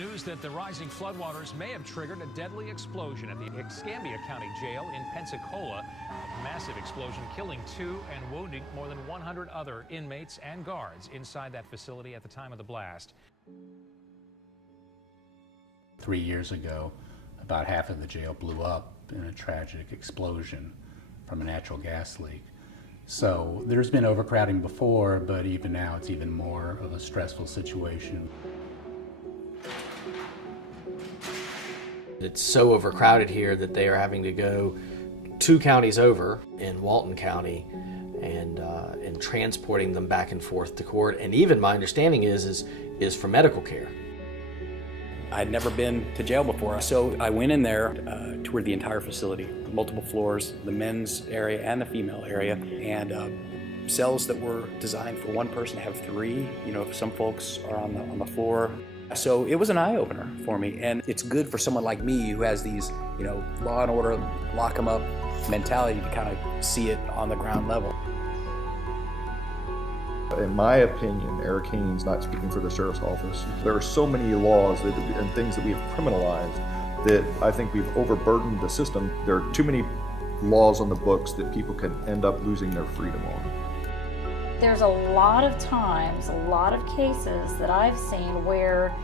News that the rising floodwaters may have triggered a deadly explosion at the Escambia County Jail in Pensacola. A massive explosion killing 2 and wounding more than 100 other inmates and guards inside that facility at the time of the blast. 3 years ago, about half of the jail blew up in a tragic explosion from a natural gas leak. So there's been overcrowding before, but even now it's even more of a stressful situation. It's so overcrowded here that they are having to go 2 counties over in Walton County and transporting them back and forth to court. And even my understanding is for medical care. I'd never been to jail before, so I went in there, toured the entire facility, multiple floors, the men's area and the female area, and cells that were designed for one person have 3. You know, some folks are on the floor. So it was an eye-opener for me, and it's good for someone like me who has these, you know, law and order, lock 'em up mentality to kind of see it on the ground level. In my opinion, Eric Haynes, not speaking for the Sheriff's Office, there are so many laws and things that we have criminalized that I think we've overburdened the system. There are too many laws on the books that people can end up losing their freedom on. There's a lot of times, a lot of cases that I've seen where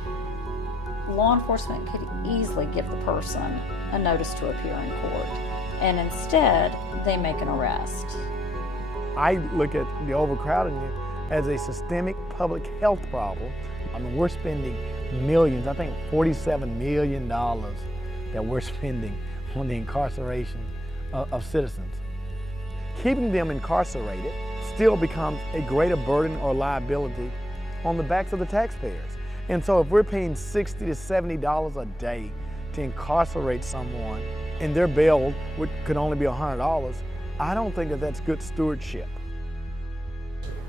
law enforcement could easily give the person a notice to appear in court, and instead they make an arrest. I look at the overcrowding as a systemic public health problem. I mean, we're spending millions, I think $47 million that we're spending on the incarceration of citizens. Keeping them incarcerated still becomes a greater burden or liability on the backs of the taxpayers. And so if we're paying $60 to $70 a day to incarcerate someone and their bail could only be $100, I don't think that that's good stewardship.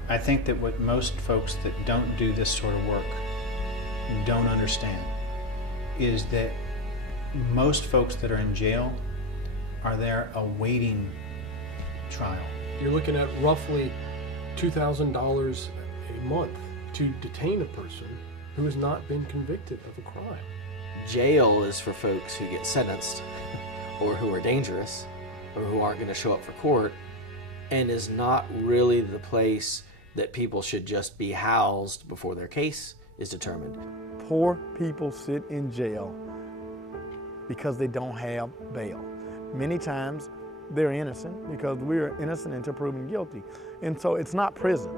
I think that what most folks that don't do this sort of work don't understand is that most folks that are in jail are there awaiting trial. You're looking at roughly $2,000 a month to detain a person who has not been convicted of a crime. Jail is for folks who get sentenced or who are dangerous or who aren't going to show up for court, and is not really the place that people should just be housed before their case is determined. Poor people sit in jail because they don't have bail. Many times they're innocent because we're innocent until proven guilty. And so it's not prison.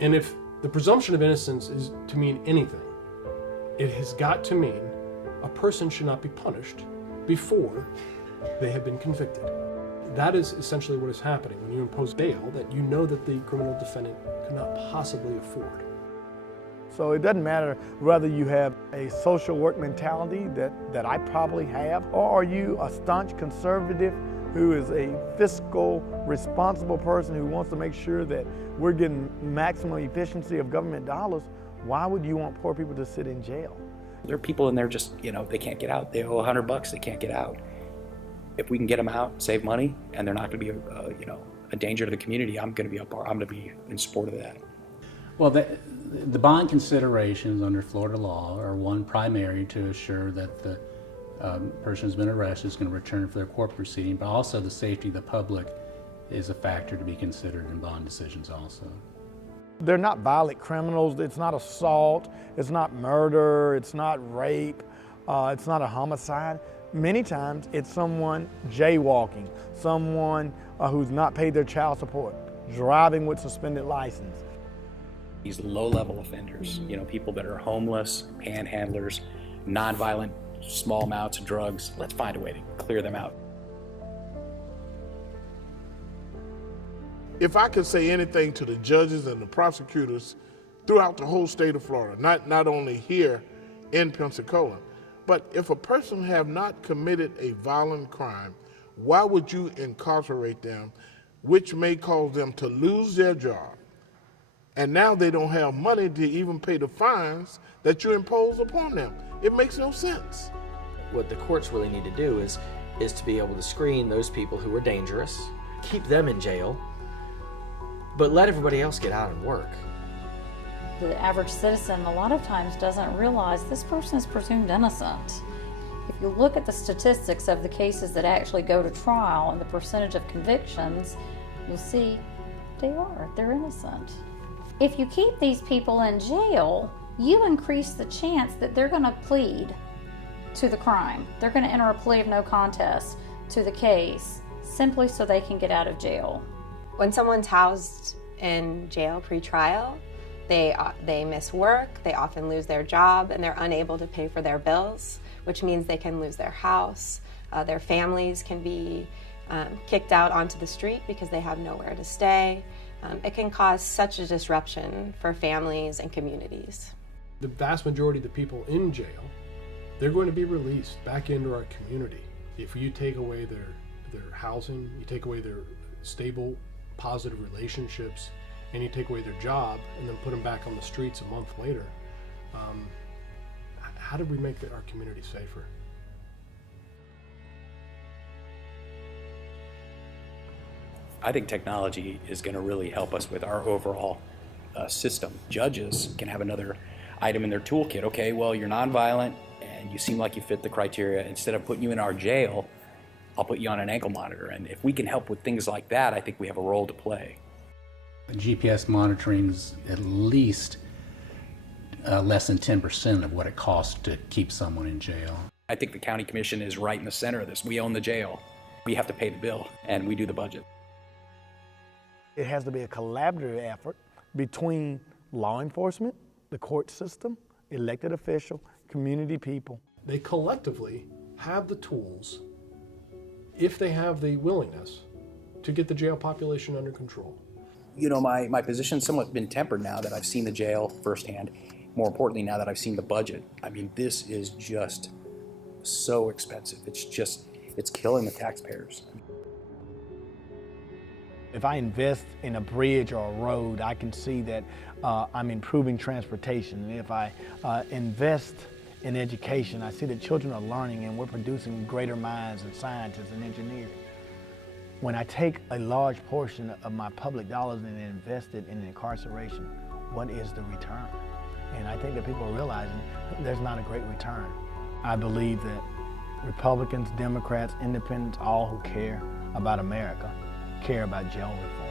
And if the presumption of innocence is to mean anything, it has got to mean a person should not be punished before they have been convicted. That is essentially what is happening when you impose bail that you know that the criminal defendant could not possibly afford. So it doesn't matter whether you have a social work mentality that I probably have, or are you a staunch conservative who is a fiscal responsible person who wants to make sure that we're getting maximum efficiency of government dollars. Why would you want poor people to sit in jail? There are people in there just, you know, they can't get out. They owe $100, they can't get out. If we can get them out, save money, and they're not going to be, a danger to the community, I'm going to be in support of that. Well, the bond considerations under Florida law are one, primary to assure that the person who's been arrested is going to return for their court proceeding, but also the safety of the public is a factor to be considered in bond decisions also. They're not violent criminals. It's not assault. It's not murder. It's not rape. It's not a homicide. Many times it's someone jaywalking, someone who's not paid their child support, driving with suspended license. These low-level offenders, you know, people that are homeless, panhandlers, nonviolent, small amounts of drugs, let's find a way to clear them out. If I could say anything to the judges and the prosecutors throughout the whole state of Florida, not only here in Pensacola, but if a person have not committed a violent crime, why would you incarcerate them, which may cause them to lose their job? And now they don't have money to even pay the fines that you impose upon them. It makes no sense. What the courts really need to do is to be able to screen those people who are dangerous, keep them in jail, but let everybody else get out and work. the average citizen a lot of times doesn't realize this person is presumed innocent. If you look at the statistics of the cases that actually go to trial and the percentage of convictions, you'll see they're innocent. If you keep these people in jail, you increase the chance that they're going to plead to the crime. They're going to enter a plea of no contest to the case simply so they can get out of jail. When someone's housed in jail pre-trial, they miss work, they often lose their job, and they're unable to pay for their bills, which means they can lose their house. Their families can be kicked out onto the street because they have nowhere to stay. It can cause such a disruption for families and communities. The vast majority of the people in jail, they're going to be released back into our community. If you take away their housing, you take away their stable, positive relationships, and you take away their job and then put them back on the streets a month later, how did we make our community safer? I think technology is going to really help us with our overall system. Judges can have another item in their toolkit. Okay, well, you're nonviolent and you seem like you fit the criteria. Instead of putting you in our jail, I'll put you on an ankle monitor. And if we can help with things like that, I think we have a role to play. GPS monitoring is at least less than 10% of what it costs to keep someone in jail. I think the county commission is right in the center of this. We own the jail. We have to pay the bill, and we do the budget. It has to be a collaborative effort between law enforcement, the court system, elected official, community people. They collectively have the tools, if they have the willingness, to get the jail population under control. You know, my position's somewhat been tempered now that I've seen the jail firsthand. More importantly, now that I've seen the budget. I mean, this is just so expensive. It's killing the taxpayers. If I invest in a bridge or a road, I can see that I'm improving transportation. And if I invest in education, I see that children are learning and we're producing greater minds and scientists and engineers. When I take a large portion of my public dollars and invest it in incarceration, what is the return? And I think that people are realizing there's not a great return. I believe that Republicans, Democrats, Independents, all who care about America, care about jail reform.